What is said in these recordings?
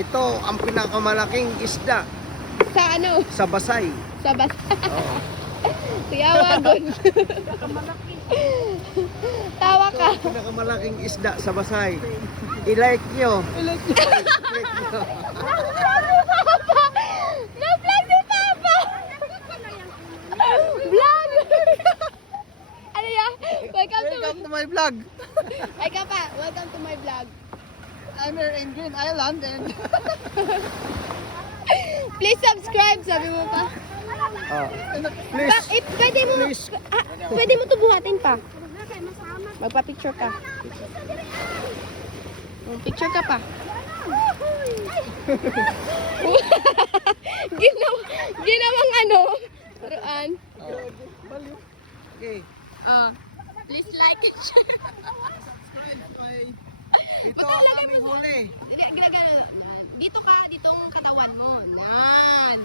Ito ang pinakamalaking isda Sa ano? sa Basay. Sa bas. Oo. Kuya Wagon. Tawa ka. Pinakamalaking isda sa Basay. I-like nyo. I-like nyo. Na-vlog si Papa! Vlog! Ano yan? Welcome to my vlog. Ay ka pa, welcome to my vlog. I'm here in Green Island and Please subscribe, sabi mo pa. please, Pwede mo, please. pwede mo to buhatin pa. Magpa-picture ka. Picture ka pa. Ginawang ano? Turuan. Okay. Please like and share. Ito ang aming huli. Dito ka, ditong katawan mo. Yan.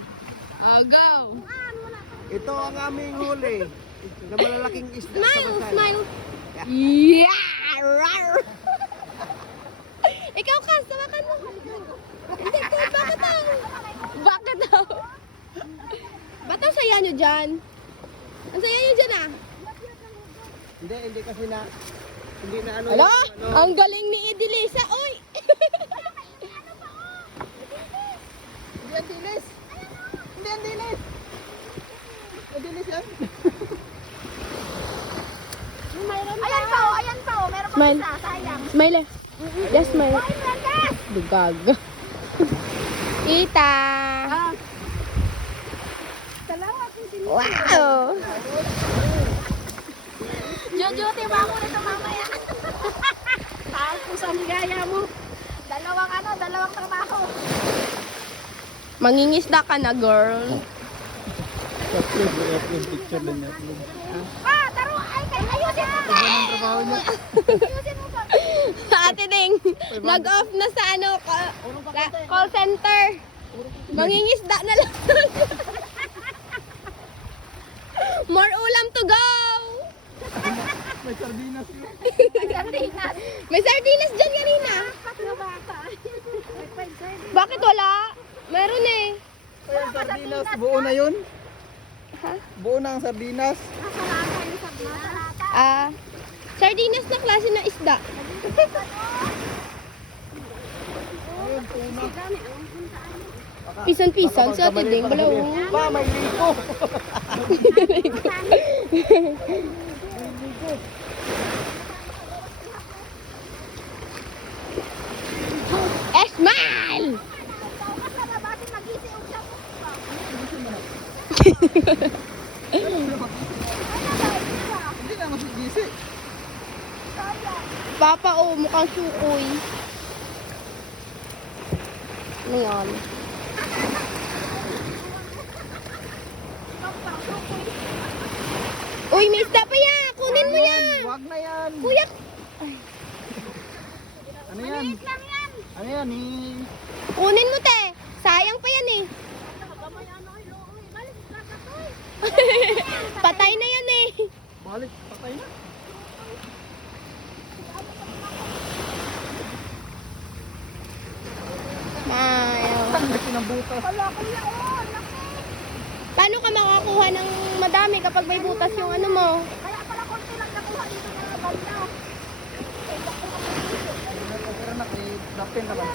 Go. Ito ang aming huli. Na malalaking isda sa Smile, Basay. smile. Yeah! Rar! Ikaw ka, sawakan mo. Hindi ko, bakit daw? Bakit daw? Ba't ang saya nyo dyan? Ang saya nyo dyan ah. Hindi kasi na, hindi na ano. Ala, yung ang galing ni Idilisa. Uy! Hindi ang dilis. Hindi ang dilis. Ang dilis yan. Ayan po, meron pa Smile. isa, sayang. Smile eh. Yes, smile. Ay, Brandes! Dugag. Kita. Salamat, hindi mo. Wow! Duty mo ako nito mamaya. Taas po sa ligaya mo. Dalawang trabaho. Mangingisda ka na, girl. Taro, ayusin mo ba? Ayusin mo ba? Ate Ding, nag-off na sa ano, call center. Mangingisda na lang. More ulam to go. May sardinas yun. Sardinas. May sardinas dyan kanina. Bakit wala? Meron eh. May sardinas. Buo na yun? Ha? Buo na ang sardinas. Sardinas na klase ng isda. Ayun, tuna. Pisan-pisan sa Ate Ding. Balaw. Ba, may liko. Smile! Hindi na masigisi. Papa, oh, mukhang sukoy. Ano yan? Uy, may isda pa yan! Kunin mo yan! Wag na yan. Kuya! Ano yan? Ano yan? Kunin mo, te! Sayang pa yan eh. Patay na yan eh. Balik, patay na. Ang laki ng butas. Paano ka makakuha ng madami kapag may butas yung ano mo? Kaya pala konti lang nakuha dito na banda. Pero na, dapin naman.